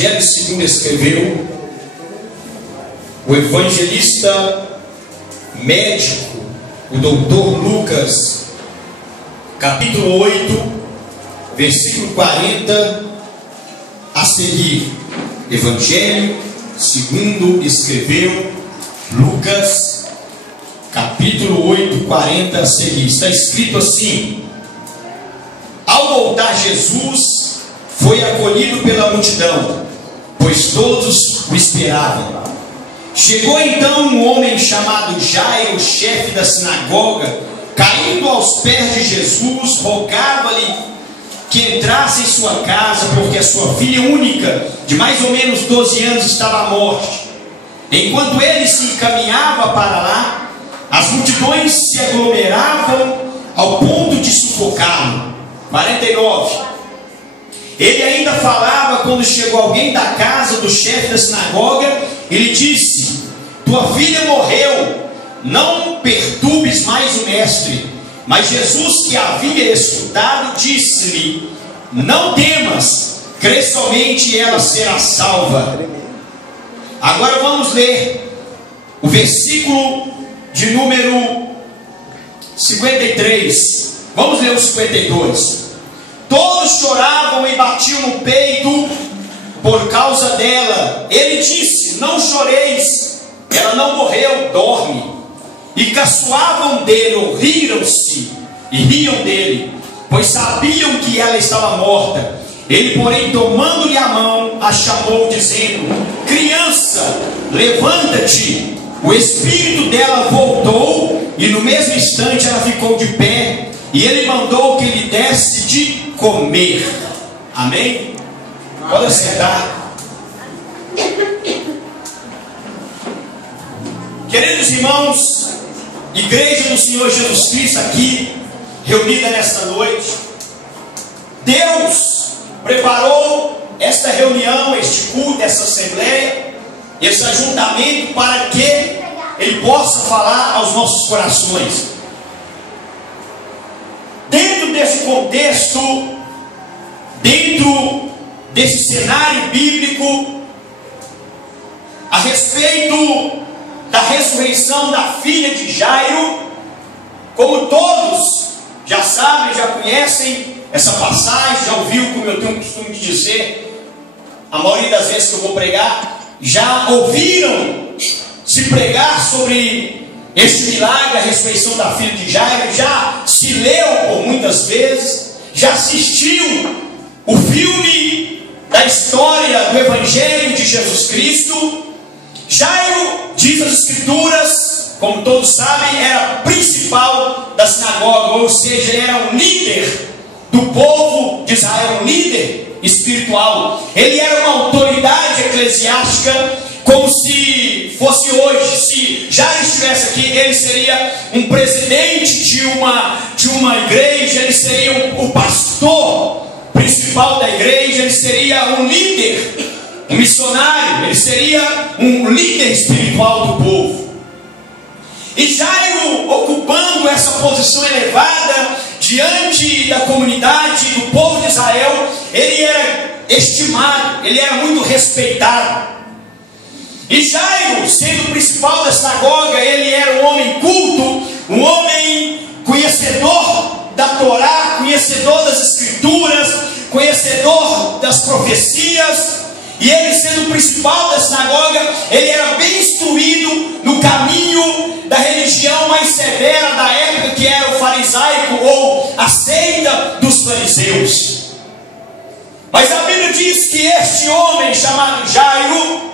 Evangelho segundo escreveu o evangelista médico, o doutor Lucas, capítulo 8, versículo 40 a seguir. Evangelho segundo escreveu Lucas, capítulo 8, 40 a seguir. Está escrito assim: ao voltar Jesus, foi acolhido pela multidão, pois todos o esperavam. Chegou então um homem chamado Jairo, chefe da sinagoga, caindo aos pés de Jesus, rogava-lhe que entrasse em sua casa, porque a sua filha única, de mais ou menos 12 anos, estava à morte. Enquanto ele se encaminhava para lá, as multidões se aglomeravam ao ponto de sufocá-lo. 49. Ele ainda falava quando chegou alguém da casa do chefe da sinagoga e lhe disse: tua filha morreu, não perturbes mais o mestre. Mas Jesus, que havia escutado, disse-lhe: não temas, crê somente e ela será salva. Agora vamos ler o versículo de número 53. Vamos ler o 52. Todos choravam e batiam no peito por causa dela. Ele disse: não choreis, ela não morreu, dorme. E caçoavam dele, ou riram-se e riam dele, pois sabiam que ela estava morta. Ele, porém, tomando-lhe a mão, a chamou, dizendo: criança, levanta-te. O espírito dela voltou, e no mesmo instante ela ficou de pé. E ele mandou que lhe desse de comer. Amém? Pode sentar. Queridos irmãos, igreja do Senhor Jesus Cristo aqui, reunida nesta noite, Deus preparou esta reunião, este culto, essa assembleia, esse ajuntamento, para que Ele possa falar aos nossos corações. Dentro desse contexto, dentro desse cenário bíblico, a respeito da ressurreição da filha de Jairo, como todos já sabem, já conhecem essa passagem, já ouviu, como eu tenho o costume de dizer, a maioria das vezes que eu vou pregar, já ouviram se pregar sobre este milagre, a ressurreição da filha de Jairo, já se leu por muitas vezes, já assistiu o filme da história do Evangelho de Jesus Cristo. Jairo, diz as Escrituras, como todos sabem, era principal da sinagoga, ou seja, ele era um líder do povo de Israel, um líder espiritual. Ele era uma autoridade eclesiástica, como se fosse hoje. Se Jairo estivesse aqui, ele seria um presidente de uma igreja, ele seria o pastor principal da igreja, ele seria um líder, um missionário, ele seria um líder espiritual do povo. E Jairo, ocupando essa posição elevada diante da comunidade do povo de Israel, ele era estimado, ele era muito respeitado. E Jairo, sendo o principal da sinagoga, ele era um homem culto, um homem conhecedor da Torá, conhecedor das Escrituras, conhecedor das profecias. E ele, sendo o principal da sinagoga, ele era bem instruído no caminho da religião mais severa da época, que era o farisaico, ou a seita dos fariseus. Mas a Bíblia diz que este homem chamado Jairo,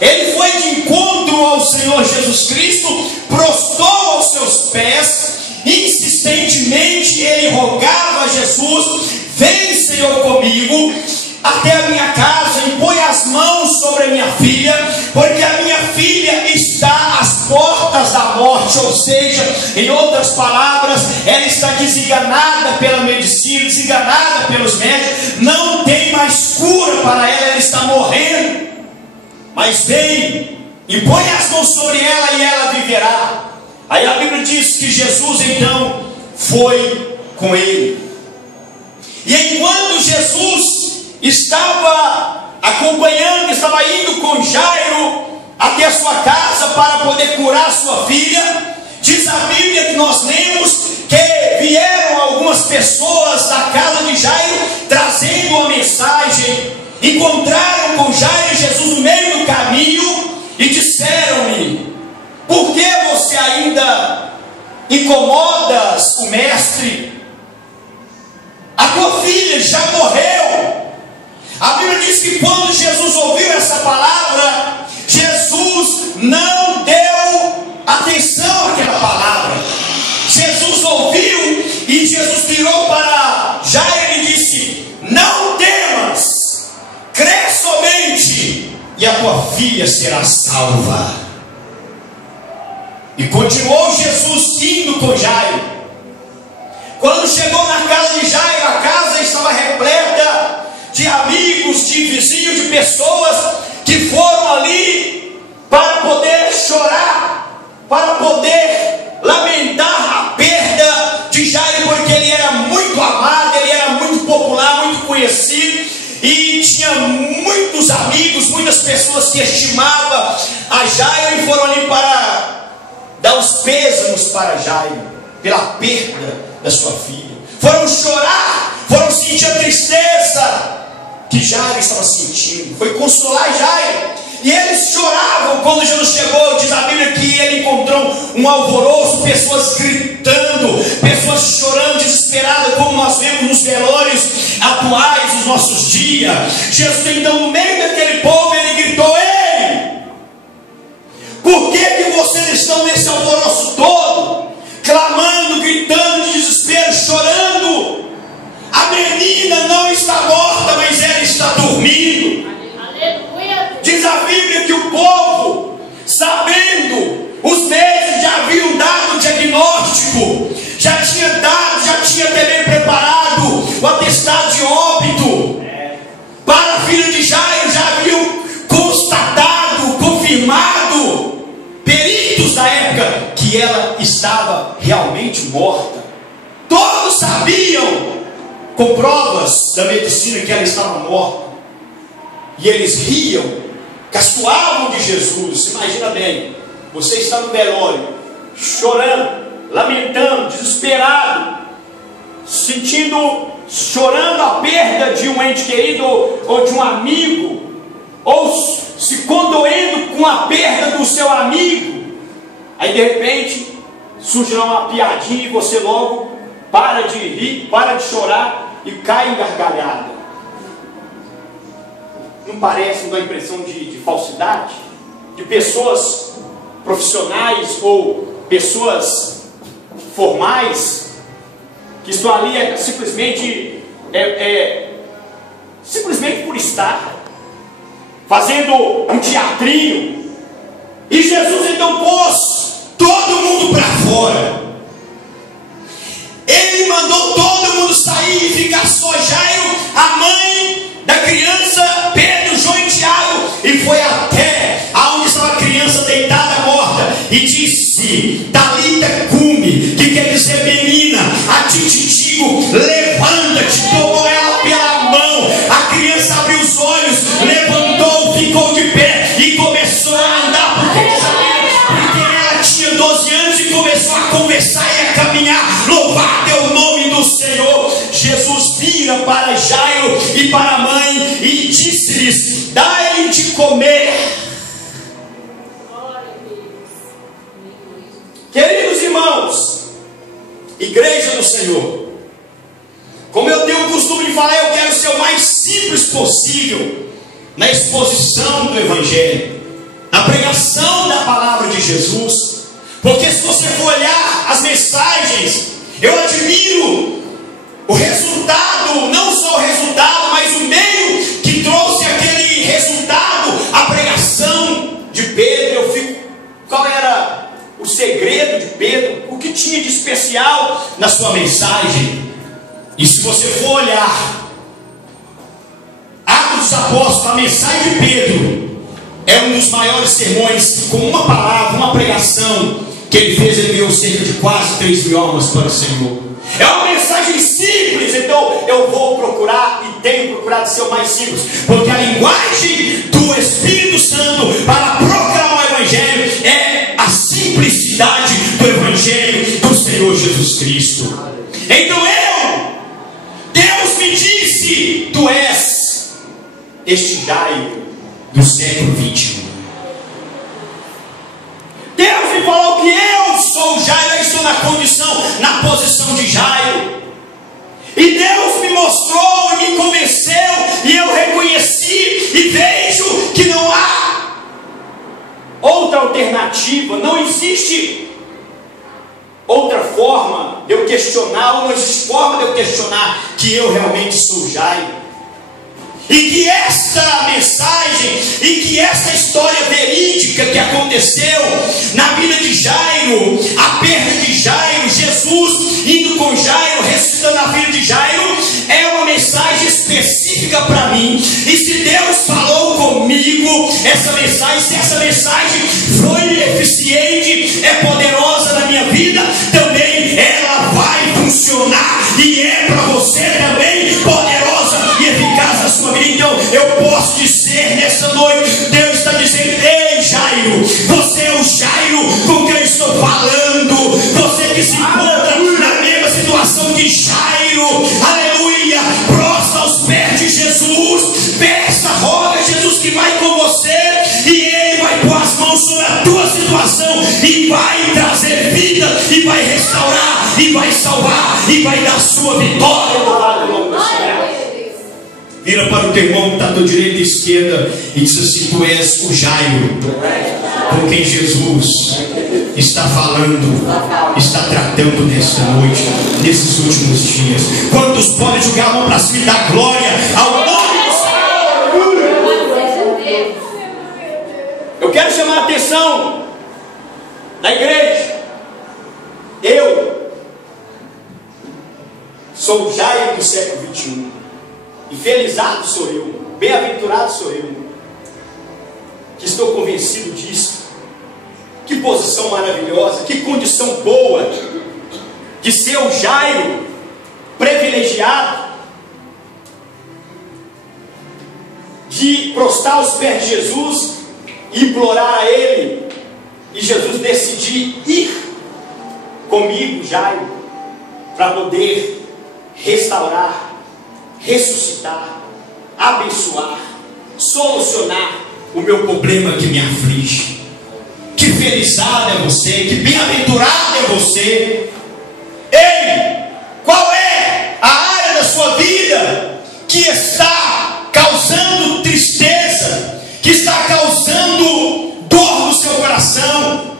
ele foi de encontro ao Senhor Jesus Cristo, prostrou aos seus pés, insistentemente ele rogava a Jesus: vem, Senhor, comigo até a minha casa, impõe as mãos sobre a minha filha, porque a minha filha está às portas da morte. Ou seja, em outras palavras, ela está desenganada pela medicina, desenganada pelos médicos, não tem mais cura para ela, ela está morrendo. Mas vem, impõe as mãos sobre ela e ela viverá. Aí a Bíblia diz que Jesus então foi com ele. E enquanto Jesus estava acompanhando, estava indo com Jairo até a sua casa para poder curar sua filha. Diz a Bíblia que nós lemos que vieram algumas pessoas da casa de Jairo trazendo uma mensagem. Encontraram com Jairo e Jesus no meio do caminho e disseram-lhe: por que você ainda incomodas o mestre? A tua filha já morreu. A Bíblia diz que quando Jesus ouviu essa palavra, Jesus não deu atenção àquela palavra. Jesus ouviu e Jesus virou para Jairo e disse: não temas, crê somente e a tua filha será salva. E continuou Jesus indo com Jairo. Quando chegou na casa de Jairo, a casa estava repleta de amigos, de vizinhos, de pessoas que foram ali para poder chorar, para poder lamentar a perda de Jairo, porque ele era muito amado, ele era muito popular, muito conhecido, e tinha muitos amigos, muitas pessoas que estimavam a Jairo e foram ali para dar os pêsames para Jairo pela perda da sua filha. Foram chorar, foram sentir a tristeza que Jairo estava sentindo, foi consolar Jairo. E eles choravam quando Jesus chegou. Diz a Bíblia que ele encontrou um alvoroço, pessoas gritando, pessoas chorando, desesperadas, como nós vemos nos velórios atuais dos nossos dias. Jesus então, no meio daquele povo, ele gritou: ei, por que vocês estão nesse alvoroço todo, clamando, gritando de desespero, chorando? A menina não está morta, mas ela está dormindo. Diz a Bíblia que o povo, sabendo, os médicos já haviam dado o diagnóstico, já tinha também preparado o atestado de óbito para a filha de Jairo, já haviam constatado, confirmado, peritos da época, que ela estava realmente morta. Todos sabiam, com provas da medicina, que ela estava morta. E eles riam, caçoavam de Jesus. Imagina bem, você está no velório, chorando, lamentando, desesperado, chorando a perda de um ente querido ou de um amigo, ou se condoendo com a perda do seu amigo. Aí de repente surge uma piadinha e você logo para de rir, para de chorar e cai em gargalhada. Não parece, não dá a impressão de falsidade? De pessoas profissionais ou pessoas formais que estão ali simplesmente por estar fazendo um teatrinho. E Jesus então pôs todo mundo para fora. Ele mandou todo mundo sair e ficar só Jairo, a mãe da criança, Pedro, João e Tiago, e foi até aonde estava a criança deitada morta e disse: Talita cumi, que quer dizer menina, a ti te digo, levanta-te. Tomou ela pela mão, a criança abriu os olhos, levantou, ficou de pé e começou a andar, porque ela tinha 12 anos e começou a conversar e a caminhar. Louvado é o nome do Senhor. Jesus vira para Jairo e para a mãe e disse-lhes: dai-lhe de comer. Queridos irmãos, igreja do Senhor, como eu tenho o costume de falar, eu quero ser o mais simples possível na exposição do Evangelho, na pregação da palavra de Jesus, porque se você for olhar as mensagens, eu admiro o resultado, não só o resultado, mas o meio que trouxe aquele resultado, a pregação de Pedro. Eu fico, qual era o segredo de Pedro? O que tinha de especial na sua mensagem? E se você for olhar Atos dos Apóstolos, a mensagem de Pedro é um dos maiores sermões, com uma palavra, uma pregação que ele fez. Ele ganhou cerca de quase 3.000 almas para o Senhor. É uma mensagem simples, então eu vou procurar e tenho procurado ser o mais simples, porque a linguagem do Espírito Santo para proclamar o Evangelho é a simplicidade do Evangelho do Senhor Jesus Cristo. Então Deus me disse: tu és este Jairo do século 21. Deus me falou que eu sou Jairo, eu estou na condição, na posição de Jairo. E Deus me mostrou e me convenceu, e eu reconheci e vejo que não há outra alternativa, não existe outra forma de eu questionar, ou não existe forma de eu questionar que eu realmente sou Jairo. E que esta mensagem, e que esta história verídica que aconteceu na vida de Jairo, a perda de Jairo, Jesus indo com Jairo, ressuscitando a filha de Jairo, é uma mensagem específica para mim. E se Deus falou comigo essa mensagem, se essa mensagem foi eficiente, é poderosa na minha vida, também ela vai funcionar, e é para você também poderosa e eficaz na sua vida. Então eu posso dizer nessa noite, Deus está dizendo: ei Jairo, você é o Jairo com quem eu estou falando. Você que se encontra na mesma situação que Jairo, aleluia, prostra aos pés de Jesus, peça, roga Jesus que vai com você, e Ele vai pôr as mãos sobre a tua situação, e vai trazer vida, e vai restaurar, e vai salvar, e vai dar sua vitória. Vira para o teu irmão que está à tua direita e esquerda e diz assim: tu és o Jairo com quem Jesus está falando, está tratando nesta noite, nesses últimos dias. Quantos podem jogar a mão para cima e dar glória ao nome do Senhor? Eu quero chamar a atenção da igreja. Eu sou o Jairo do século 21. E felizado sou eu, bem-aventurado sou eu, que estou convencido disso. Que posição maravilhosa, que condição boa de ser o Jairo privilegiado, de prostrar aos pés de Jesus e implorar a Ele, e Jesus decidir ir comigo, Jairo, para poder restaurar, ressuscitar, abençoar, solucionar o meu problema que me aflige. Que felizado é você, que bem-aventurado é você. Ei, qual é a área da sua vida que está causando tristeza, que está causando dor no seu coração,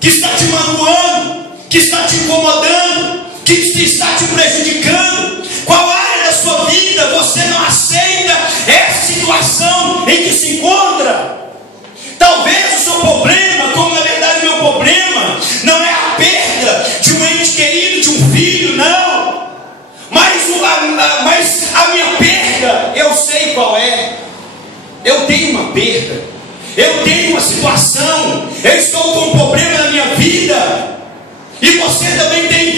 que está te magoando, que está te incomodando, que está te prejudicando? Qual área da sua vida você não aceita essa situação em que se encontra? Talvez o seu problema, como na verdade o meu problema, não é a perda de um ente querido, de um filho, não. Mas a minha perda, eu sei qual é. Eu tenho uma perda, eu tenho uma situação, eu estou com um problema na minha vida. E você também tem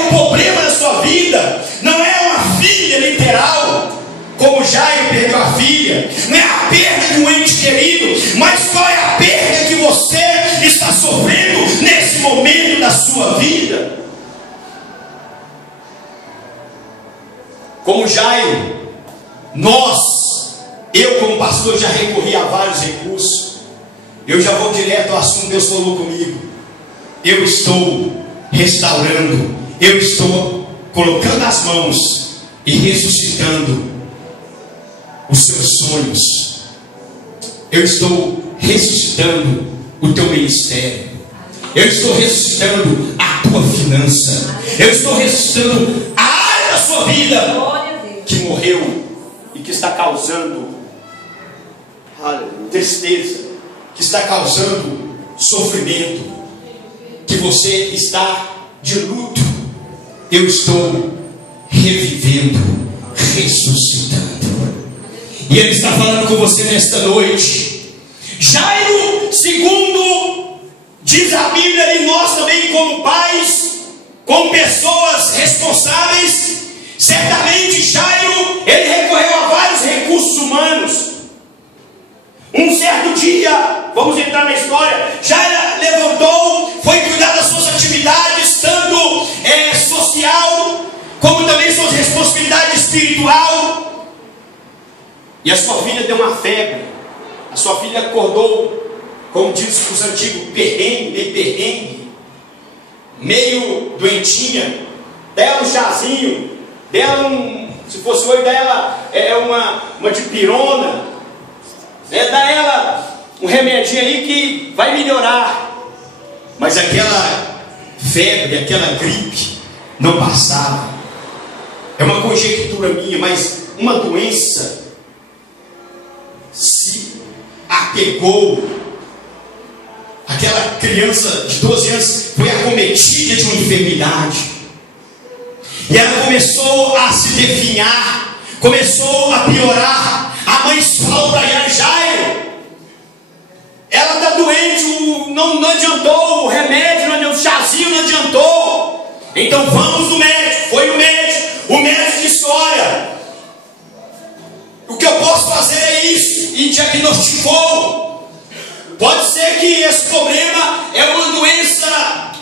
um problema na sua vida. Não é uma filha literal, como Jairo perdeu a filha, não é a perda de um ente querido, mas qual é a perda que você está sofrendo nesse momento da sua vida? Como Jairo, eu como pastor já recorri a vários recursos. Eu já vou direto ao assunto. Deus falou comigo: eu estou restaurando, eu estou colocando as mãos e ressuscitando os seus sonhos. Eu estou ressuscitando o teu ministério. Eu estou ressuscitando a tua finança. Eu estou ressuscitando a área da sua vida que morreu e que está causando tristeza, que está causando sofrimento, que você está de luto. Eu estou revivendo, ressuscitando. E Ele está falando com você nesta noite. Jairo, segundo diz a Bíblia, e nós também como pais, com pessoas responsáveis, certamente Jairo, ele recorreu a vários recursos humanos. Um certo dia, vamos entrar na história, Jairo levantou, foi cuidar das suas atividades, tanto social, como também suas responsabilidades espiritual. E a sua filha deu uma febre. A sua filha acordou, como diz os antigos, perrengue, meio doentinha. Dela um chazinho, dela se fosse hoje, dela uma dipirona, dá ela um remedinho aí que vai melhorar. Mas aquela febre, aquela gripe não passava. É uma conjectura minha, mas uma doença se apegou. Aquela criança de 12 anos foi acometida de uma enfermidade, e ela começou a se definhar, começou a piorar. A mãe falou para Jairo: ela está doente, não adiantou o remédio, não adiantou, o chazinho não adiantou. Então vamos no médico. Foi no médico. O médico disse: olha, o que eu posso fazer é isso. E diagnosticou. Pode ser que esse problema é uma doença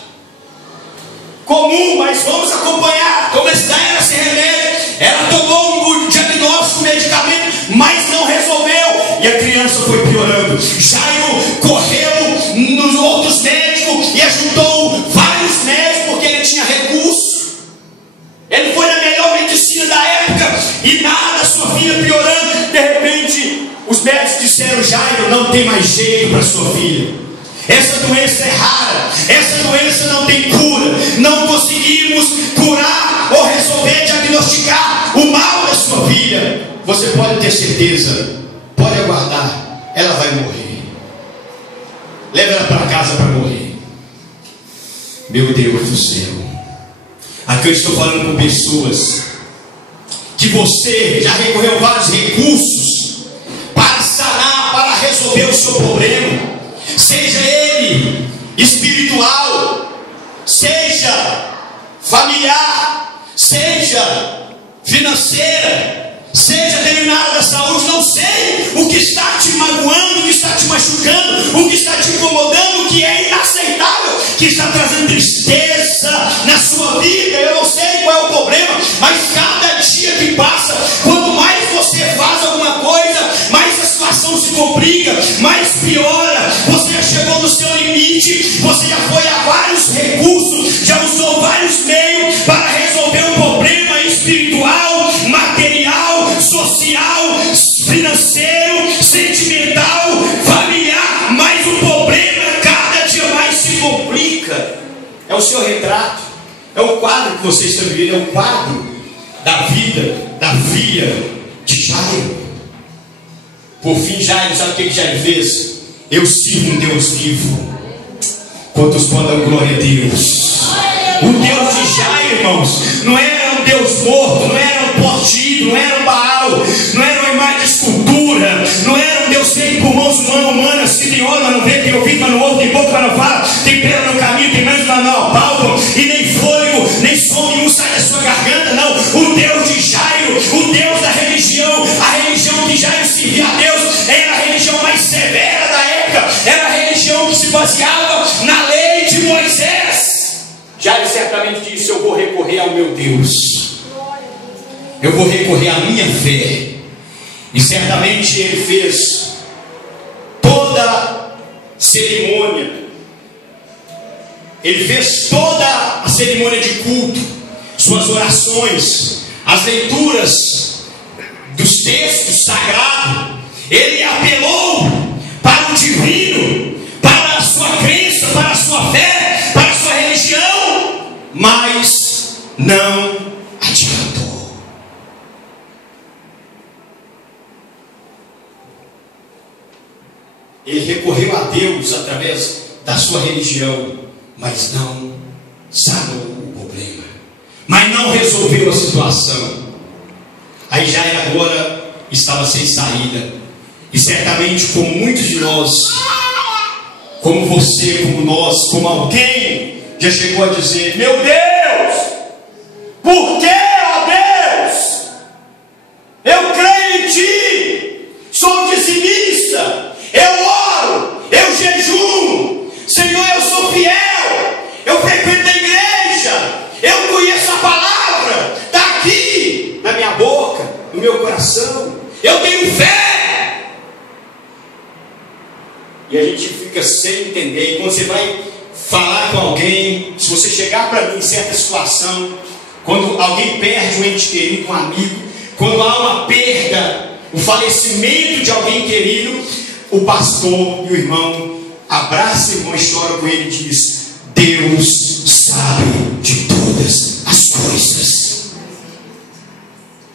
comum, mas vamos acompanhar. Como está ela sem remédio? Ela tomou um diagnóstico, medicamento, mas não resolveu. E a criança foi piorando. Jairo correu nos outros médicos e ajudou vários médicos, porque ele tinha recurso. Ele foi na melhor medicina da época e nada, sua filha piorando. De repente, os médicos disseram: Jairo, não tem mais jeito para sua filha. Essa doença é rara, essa doença não tem cura. Não conseguimos curar ou resolver, diagnosticar o mal da sua filha. Você pode ter certeza, pode aguardar, ela vai morrer. Leva ela para casa para morrer. Meu Deus do céu. Aqui eu estou falando com pessoas que você já recorreu a vários recursos para sanar, para resolver o seu problema, seja ele espiritual, seja familiar, seja financeira, seja terminada da saúde. Não sei o que está te magoando, o que está te machucando, o que está te incomodando, o que é inaceitável, que está trazendo tristeza na sua vida. Eu não sei qual é o problema, mas cada dia que passa, quanto mais você faz alguma coisa, mais a situação se complica, mais piora. Você já chegou no seu limite, você já foi a vários recursos, já usou vários meios para resolver um problema espiritual, material, social, financeiro, sentimental, familiar, mas o problema cada dia mais se complica. É o seu retrato, é o quadro que você está vivendo, é o quadro da vida da filha de Jairo. Por fim, Jairo, sabe o que Jairo fez? Eu sirvo um Deus vivo. Quantos podem dar glória a Deus? O Deus de Jairo, irmãos, não era um Deus morto, não era um poste, não era um Baal, não era uma imagem de escultura, não era um Deus feito por mãos humanas, que tem olho, mas não vê, tem ouvido, mas não ouve, tem boca, mas não fala, tem pedra no caminho, tem mãos, mas não apalpam, e nem fôlego, nem som nenhum sai da sua garganta. Não, o Deus de Jairo, o Deus da religião, a religião que Jairo servia a Deus, era a religião mais severa da época, era a religião que se baseava na lei de Moisés. Jairo certamente disse: eu vou recorrer ao meu Deus, eu vou recorrer à minha fé. E certamente ele fez toda cerimônia, ele fez toda a cerimônia de culto, suas orações, as leituras dos textos sagrados. Ele apelou para o divino, para a sua crença, para a sua fé, para a sua religião, mas não adiantou. Ele recorreu a Deus através da sua religião, mas não sanou o problema, mas não resolveu a situação. Aí Jairo agora estava sem saída, e certamente, como muitos de nós, como você, como nós, como alguém, já chegou a dizer: meu Deus, Por que, ó Deus? Eu creio em Ti, sou dizimista, eu oro, eu jejuo, Senhor, eu sou fiel, eu frequento a igreja, eu conheço a palavra, está aqui na minha boca, no meu coração, eu tenho fé. E a gente fica sem entender. E quando você vai falar com alguém, se você chegar para mim em certa situação, quando alguém perde um ente querido, um amigo, quando há uma perda, o falecimento de alguém querido, o pastor e o irmão abraçam o irmão e choram com ele e diz: Deus sabe de todas as coisas.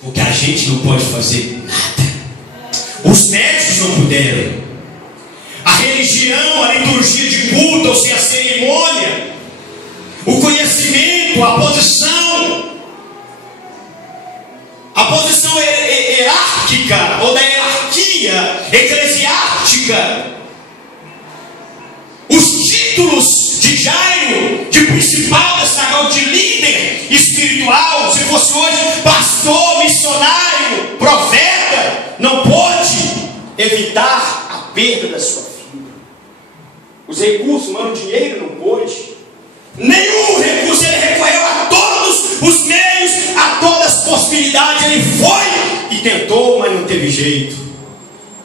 Porque a gente não pode fazer nada. Os médicos não puderam. A religião, a liturgia de culto, ou seja, a cerimônia, o conhecimento, a posição hierárquica, ou da hierarquia eclesiástica, os títulos de Jairo, de principal da sinagoga, de líder espiritual, se fosse hoje pastor, missionário, profeta, não pode evitar a perda da sua vida. Os recursos, mano, o dinheiro não pôde. Nenhum recurso, ele recorreu a todos os meios, a todas as possibilidades. Ele foi e tentou, mas não teve jeito.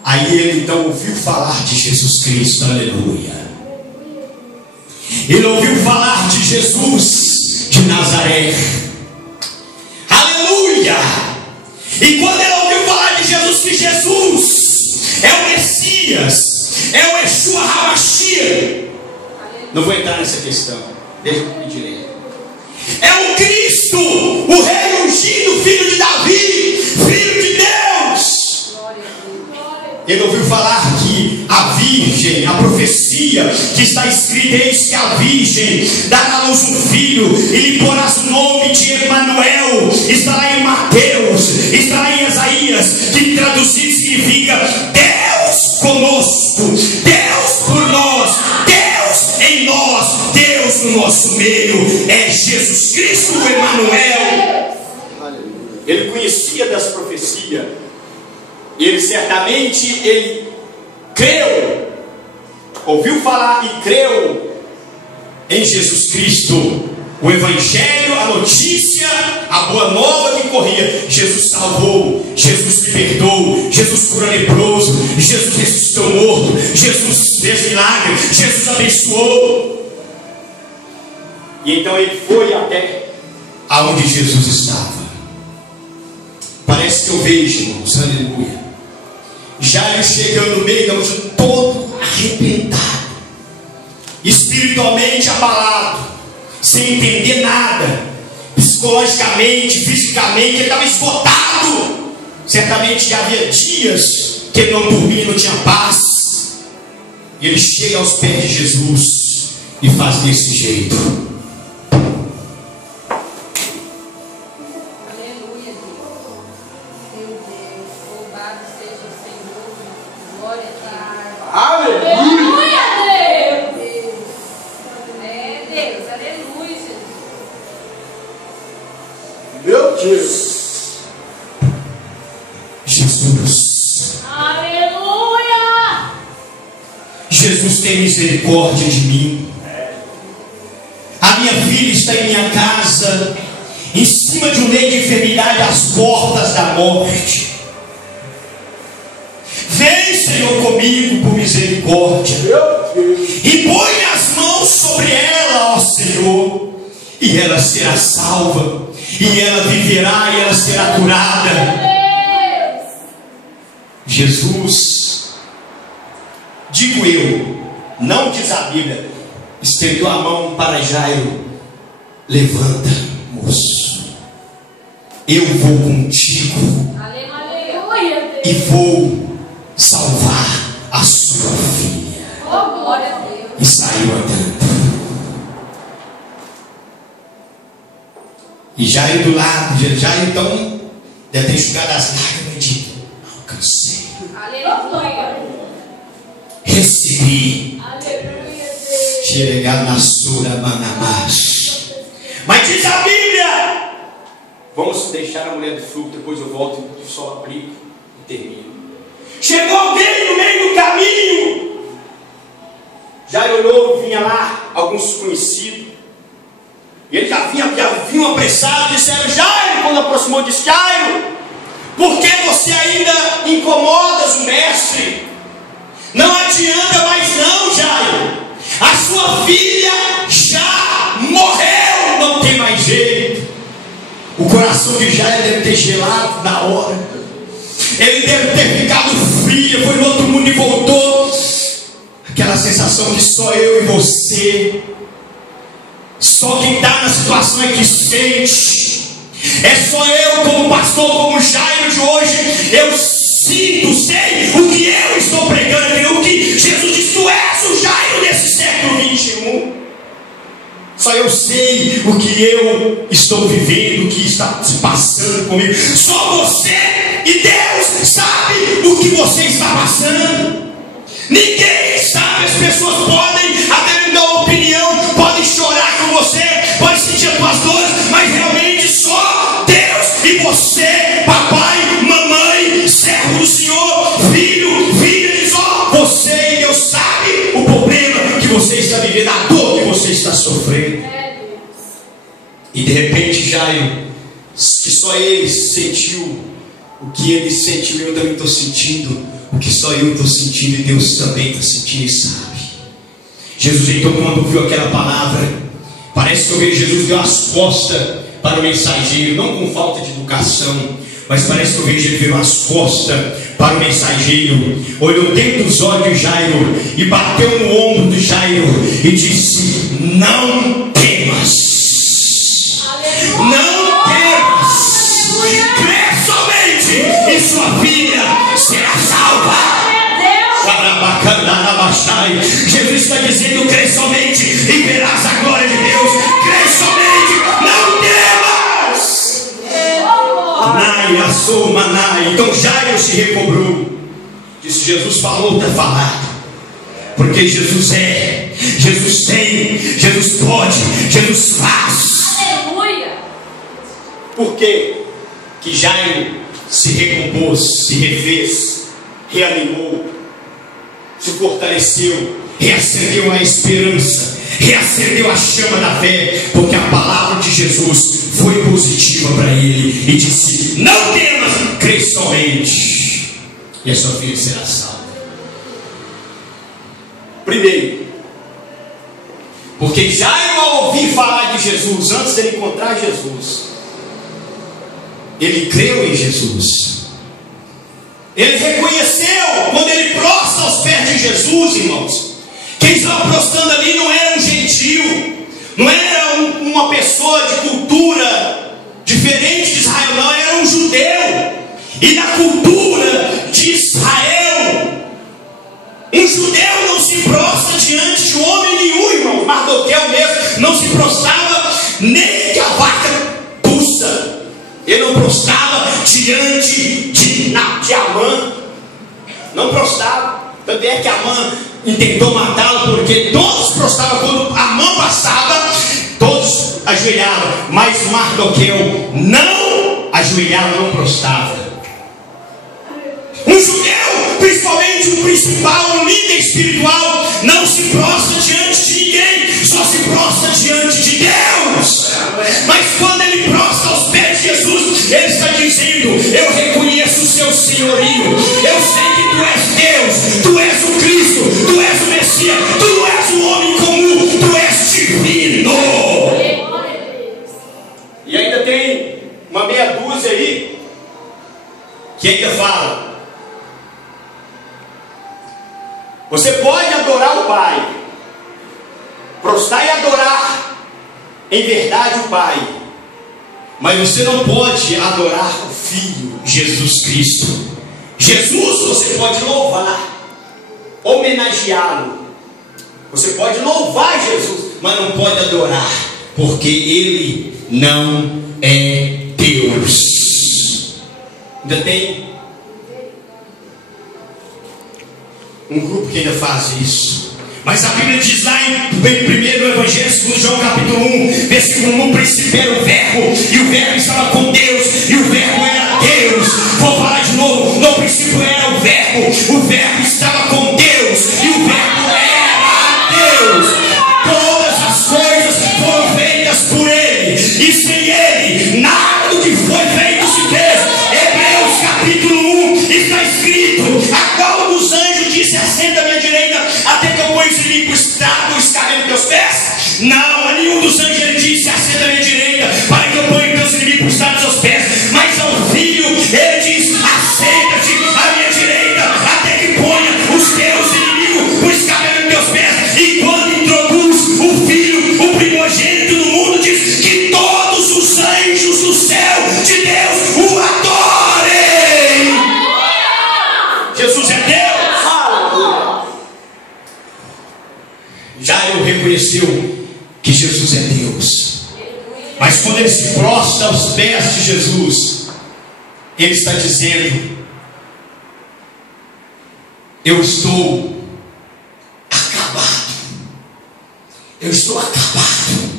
Aí ele então ouviu falar de Jesus Cristo, aleluia. Ele ouviu falar de Jesus de Nazaré, aleluia. E quando ele ouviu falar de Jesus, que Jesus é o Messias, é o Yeshua HaMashiach, não vou entrar nessa questão, deixa eu pedir ele. É o Cristo, o Rei ungido, filho de Davi, filho de Deus. Ele ouviu falar que a Virgem, a profecia que está escrita: eis que a Virgem dará à luz um filho e lhe porás o nome de Emanuel. Está lá em Mateus, está lá em Isaías, que traduzido significa Deus conosco, Deus por nós, Deus em nós, Deus no nosso meio. É Jesus Cristo, o Emanuel. Ele conhecia das profecias. Ele certamente creu, ouviu falar e creu em Jesus Cristo, o Evangelho, a notícia, a boa nova que corria. Jesus salvou, Jesus libertou, Jesus curou leproso, Jesus ressuscitou morto, Jesus fez milagre, Jesus abençoou. E então ele foi até aonde Jesus estava. Parece que eu vejo, irmãos, aleluia, Jairo chegando no meio da multidão, todo arrebentado, espiritualmente abalado, sem entender nada, psicologicamente, fisicamente, ele estava esgotado. Certamente havia dias que ele não dormia, não tinha paz. E ele chega aos pés de Jesus e faz desse jeito. Jesus, aleluia. Jesus tem misericórdia de mim. A minha filha está em minha casa, em cima de um leito de enfermidade, às portas da morte. Vem, Senhor, comigo por misericórdia, e põe as mãos sobre ela, ó Senhor, e ela será salva, e ela viverá, e ela será curada. Jesus, digo eu, não diz a Bíblia, estendeu a mão para Jairo: levanta, moço, eu vou contigo, aleluia, e vou salvar a sua filha. Oh, glória a Deus. E saiu andando. E Jairo do lado, Jairo então deve ter enxugado as lágrimas de: alcancei, aleluia, recebi, aleluia, chegar na sura manamás. Mas diz a Bíblia Vamos deixar a mulher do fluxo, depois eu volto e só aplico e termino. Chegou alguém no meio do caminho. Jairo olhou, vinha lá alguns conhecidos. E ele já vinham apressado, disseram: Jairo, quando aproximou, disse: Jairo, por que você ainda incomodas o mestre? Não adianta mais não, Jairo. A sua filha já morreu, não tem mais jeito. O coração de Jairo deve ter gelado na hora. Ele deve ter ficado frio, foi no outro mundo e voltou. Aquela sensação que só eu e você, só quem está na situação é que sente. É só eu, como pastor, como Jairo de hoje, eu sinto, sei o que eu estou pregando aqui, o que Jesus disse: tu és o Jairo desse século 21. Só eu sei o que eu estou vivendo, o que está se passando comigo. Só você e Deus sabe o que você está passando. Ninguém sabe. As pessoas podem até me dar uma opinião, podem chorar com você, podem sentir as tuas dores, mas realmente só Deus e você, papai, mamãe, servo do Senhor, filho, filha, diz: ó, você e Deus sabe o problema que você está vivendo, a dor que você está sofrendo. E de repente Jairo, que só ele sentiu o que ele sentiu, eu também estou sentindo o que só eu estou sentindo, e Deus também está sentindo e sabe. Jesus então, quando ouviu aquela palavra, parece que eu vejo Jesus deu as costas para o mensageiro, não com falta de educação, mas parece que eu vejo ele virou as costas para o mensageiro, olhou dentro dos olhos de Jairo e bateu no ombro de Jairo e disse: não temas, não temas, crê somente e sua filha será salva. Jesus está dizendo: crê somente e verás a glória de Deus. Crê somente, não temas. Então Jairo se recobrou. Disse: Jesus falou, está falado. Porque Jesus é, Jesus tem, Jesus pode, Jesus faz. Aleluia. Por quê? Que Jairo se recompôs, se refez, reanimou, se fortaleceu, reacendeu a esperança, reacendeu a chama da fé, porque a palavra de Jesus foi positiva para ele e disse: não temas, crê somente e a sua filha será salva. Primeiro, porque Jairo, ao ouvir falar de Jesus, antes de ele encontrar Jesus, ele creu em Jesus. Ele reconheceu, quando ele prostra aos pés de Jesus, irmãos, quem estava prostrando ali não era um gentio, não era uma pessoa de cultura diferente de Israel, não, era um judeu. E na cultura de Israel, um judeu não se prostra diante de homem nenhum, irmão. Mardoqueu mesmo não se prostrava nem que a vaca tussa. Ele não prostrava diante de Amã. Não prostrava. Tanto é que Amã intentou matá-lo, porque todos prostravam. Quando Amã passava, todos ajoelhavam. Mas Mardoqueu não ajoelhava, não prostrava. Um judeu, principalmente um principal, um líder espiritual, não se prostra diante de ninguém, só se prostra diante de Deus. Mas quando ele prostra aos pés de Jesus, ele está dizendo: eu reconheço o seu senhorio, eu sei que tu és Deus, tu és o Cristo, tu és o Messias, tu não és um homem comum, tu és divino. E ainda tem uma meia dúzia aí que ainda fala: você pode adorar o Pai, prostrar e adorar em verdade o Pai, mas você não pode adorar o Filho, Jesus Cristo. Jesus você pode louvar, homenageá-lo, você pode louvar Jesus, mas não pode adorar, porque Ele não é Deus. Ainda tem um grupo que ainda faz isso. Mas a Bíblia diz lá em primeiro Evangelho, segundo João capítulo 1, versículo 1, no princípio era o verbo, e o verbo estava com Deus, e o verbo era Deus. Vou falar de novo, no princípio era o verbo estava com Deus, e o verbo era Deus. Todas as coisas foram feitas por Ele, e sem Ele, nada do que foi feito se fez. Hebreus capítulo 1, está escrito: a qual dos anjos disse: assenta à minha direita, até que eu ponha os inimigos escabelo dos teus pés? Não, a nenhum dos anjos ele disse: assenta à minha direita, para que eu ponha teus inimigos escabelo dos teus pés. Mas ao filho ele diz: assenta-te à minha direita, até que ponha os teus inimigos por escabelo dos teus pés. E quando introduz o filho, o primogênito no mundo, diz que todos os anjos do céu de Deus o adorem. Jesus é Deus. Jairo reconheceu que Jesus é Deus, mas quando ele se prostra aos pés de Jesus, ele está dizendo: eu estou acabado, eu estou acabado,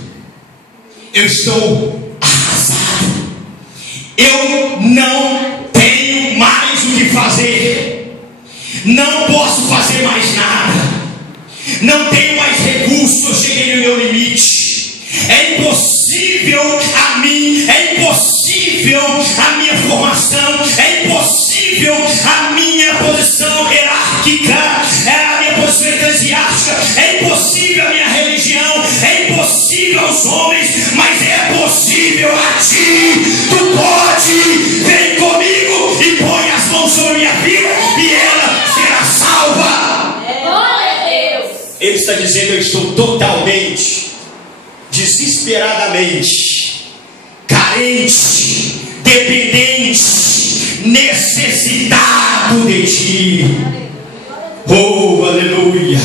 eu estou arrasado, eu não tenho mais o que fazer, não posso fazer mais nada, não tenho mais recursos, eu cheguei no meu limite. É impossível a mim, é impossível a minha formação, é impossível a minha posição hierárquica, a minha posição eclesiástica, é impossível a minha religião, é impossível aos homens, mas é possível a ti. Tu pode, vem comigo e põe as mãos sobre a minha vida e ela será salva. Ele está dizendo: eu estou totalmente, desesperadamente carente, dependente, necessitado de ti. Oh, aleluia!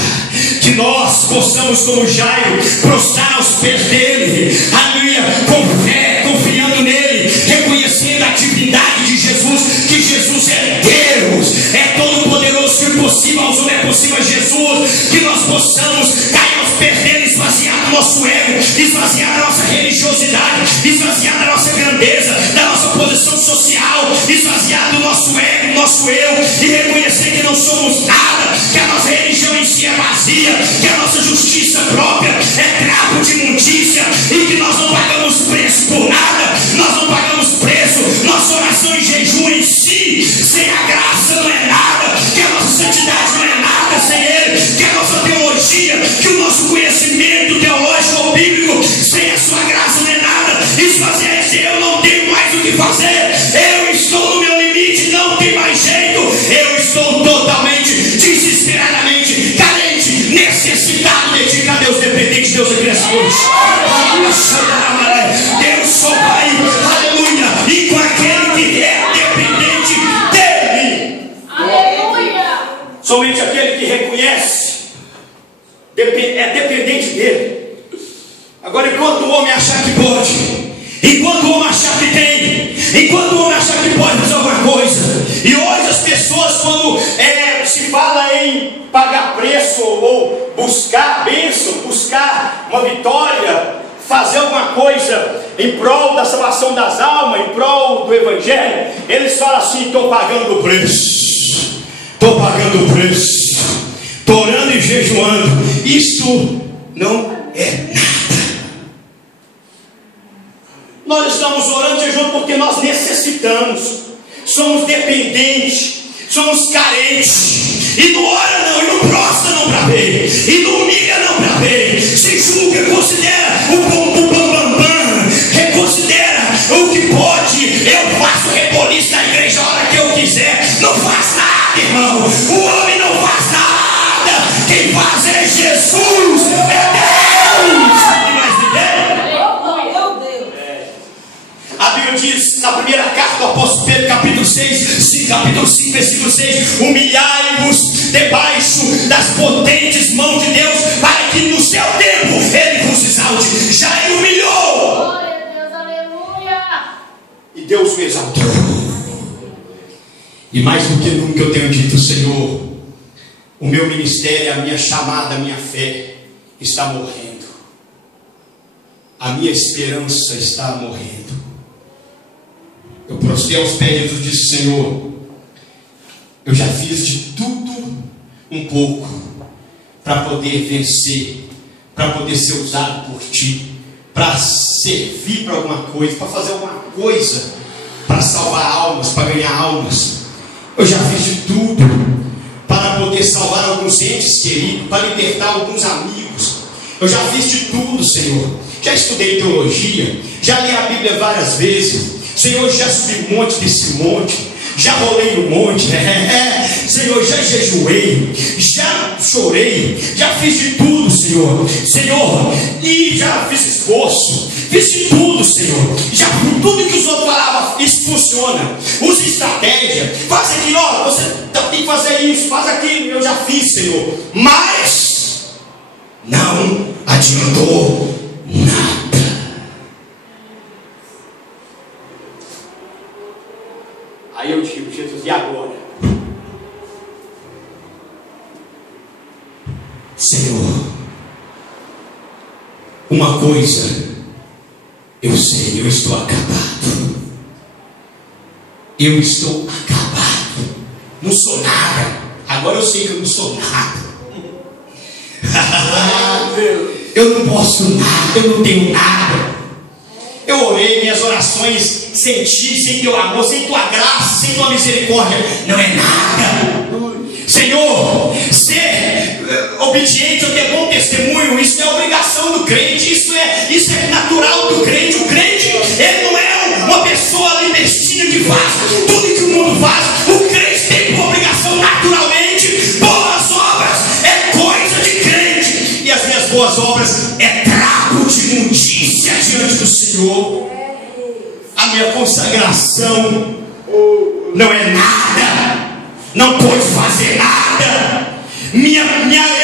Que nós possamos, como Jairo, prostrar aos pés dele, aleluia, com fé, confiando nele, reconhecendo a divindade de Jesus, que Jesus é Deus, é todo poderoso, que o impossível aos homens é possível a Jesus. Que nós possamos cair aos pés dele, esvaziar do nosso ego, esvaziar da nossa religiosidade, esvaziar da nossa grandeza, da nossa posição social, esvaziar do nosso ego, do nosso eu, e reconhecer que não somos nada, que a nossa religião em si é vazia, que a nossa justiça própria é trapo de imundícia, e que nós não pagamos preço por nada, nós não pagamos preço, nossa oração e jejum em si, sem a graça não é nada, que a nossa santidade não é nada sem Ele, que a nossa teologia, que o nosso conhecimento teológico ou bíblico, sem a sua graça não é nada. Esvaziar e dizer: eu não tenho mais o que fazer, eu estou no meu limite, não tem mais jeito, eu estou totalmente, desesperadamente carente, necessitado de ti. Cadê os dependentes? Deus aqui nessa noite. Deus só vai, aleluia, e com aquele que é dependente dele. Aleluia. Somente aquele que reconhece é dependente dele. Agora, enquanto o homem achar que pode, enquanto o homem achar que tem, enquanto o homem achar que pode fazer alguma coisa, e hoje as pessoas, quando se fala em pagar preço ou buscar bênção, buscar uma vitória, fazer alguma coisa em prol da salvação das almas, em prol do Evangelho, eles falam assim: estou pagando o preço, estou pagando o preço, estou orando e jejuando. Isto não é nada. Nós estamos orando e jejuando porque nós necessitamos, somos dependentes, somos carentes, e não ora não, e não prostra não para ver, e não humilha não para ver, se julga, considera o bam, reconsidera o que pode. Eu faço reboliço na igreja a hora que eu quiser, não faz nada, irmão, o homem não faz nada, quem faz é Jesus, é Deus, e mais ninguém. A Bíblia diz na primeira carta do apóstolo Pedro, capítulo 5, versículo 6: humilhai-vos debaixo das potentes mãos de Deus, para que no seu tempo Ele vos exalte. Já Ele humilhou. Glória a Deus, aleluia. E Deus o exaltou. E mais do que nunca eu tenho dito: Senhor, o meu ministério, a minha chamada, a minha fé está morrendo. A minha esperança está morrendo. Eu prostrei aos pés de Jesus e disse: Senhor, eu já fiz de tudo um pouco para poder vencer, para poder ser usado por Ti, para servir para alguma coisa, para fazer alguma coisa, para salvar almas, para ganhar almas. Eu já fiz de tudo para poder salvar alguns entes queridos, para libertar alguns amigos. Eu já fiz de tudo, Senhor. Já estudei teologia, já li a Bíblia várias vezes. Senhor, já subi um monte desse monte, já rolei no monte, Senhor, já jejuei, já chorei, já fiz de tudo, Senhor, e já fiz esforço, fiz de tudo, Senhor, já tudo que os outros falavam, isso funciona, use estratégia, faz aquilo, ó, você tem que fazer isso, faz aquilo, eu já fiz, Senhor, mas não adiantou nada. Aí eu digo: Jesus, e agora? Senhor, uma coisa eu sei, eu estou acabado. Eu estou acabado. Não sou nada. Agora eu sei que eu não sou nada. Eu não posso nada, eu não tenho nada. Eu orei, minhas orações, senti, sem teu amor, sem tua graça, sem tua misericórdia, não é nada. Senhor, ser obediente ou ter bom testemunho, isso não é obrigação do crente, isso é natural do crente. O crente, ele não é uma pessoa libertina que faz tudo que o mundo faz. O crente tem por obrigação, naturalmente, boas obras é coisa de crente, e as minhas boas obras é trapo de imundícia diante do Senhor. A minha consagração não é nada, não pode fazer nada. Minha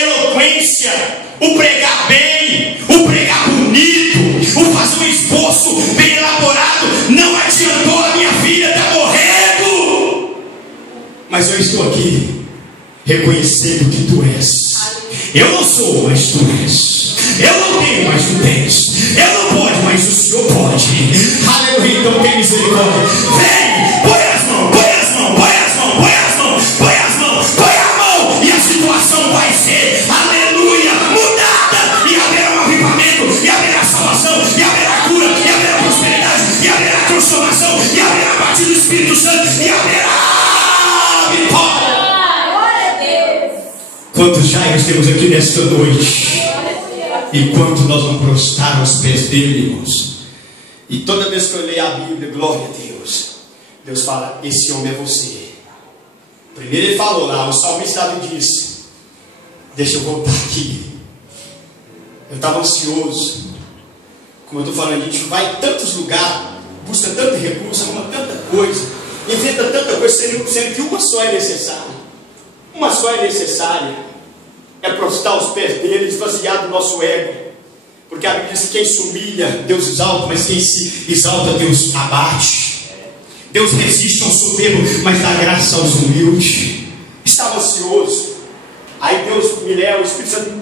eloquência, o pregar bem, o pregar bonito, o fazer um esforço bem elaborado, não adiantou. A minha filha está morrendo. Mas eu estou aqui reconhecendo que Tu és. Eu não sou, mas Tu és. Eu não tenho, mas Tu tens. Eu não posso, mas o Senhor pode. Aleluia. Então tem misericórdia. Vem, põe as mãos, põe as mãos, põe as mãos, põe as mãos, põe as mãos, põe a mão, e a situação vai ser, aleluia, mudada. E haverá um avivamento, e haverá salvação, e haverá cura, e haverá prosperidade, e haverá transformação, e haverá a partir do Espírito Santo, e haverá vitória. Quantos Jairos temos aqui nesta noite? E quanto nós vamos prostrar aos pés dele, irmãos? E toda vez que eu leio a Bíblia, glória a Deus, Deus fala: esse homem é você. Primeiro ele falou lá, o salmista disse: deixa eu voltar aqui. Eu estava ansioso. Como eu estou falando, a gente vai em tantos lugares, busca tanto recurso, arruma tanta coisa, inventa tanta coisa, sendo que uma só é necessária. Uma só é necessária. É prostrar os pés dele, esvaziar do nosso ego. Porque a Bíblia diz que quem se humilha, Deus exalta, mas quem se exalta, Deus abate. Deus resiste ao soberbo, mas dá graça aos humildes. Estava ansioso. Aí Deus me leva, o Espírito Santo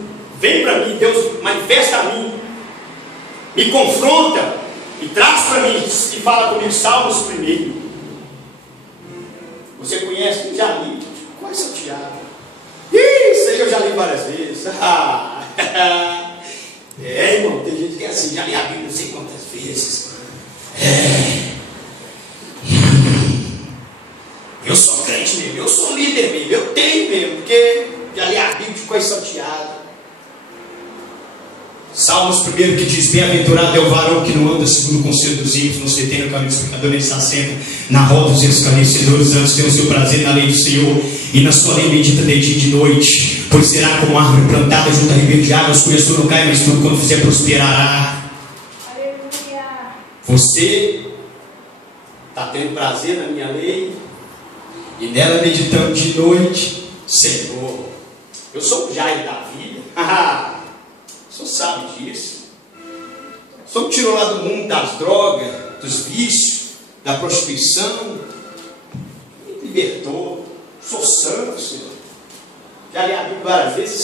vem para mim, Deus manifesta a mim, me confronta e traz para mim e fala comigo. Salmos 1. Você conhece? Já li. Qual é seu Tiago? Isso aí eu já li várias vezes. Irmão, tem gente que é assim, já li a Bíblia não sei quantas vezes. Eu sou crente mesmo, eu sou líder mesmo, eu tenho mesmo, porque já li a Bíblia, ficou salteado. Salmos 1 que diz: bem-aventurado é o varão que não anda segundo o conselho dos ímpios, não se detém no caminho dos pecadores, nem se assenta na roda dos escarnecedores. Antes tem o seu prazer na lei do Senhor, e na sua lei medita de dia e de noite. Pois será como árvore plantada junto a ribeiro de águas, cuja flor não cai, mas tudo quando fizer prosperará. Aleluia. Você está tendo prazer na minha lei, e nela meditando de noite. Senhor, eu sou o Jairo da vida. O senhor sabe disso. O senhor me tirou lá do mundo das drogas, dos vícios, da prostituição, me libertou. Sou santo, Senhor. já li a Bíblia várias vezes,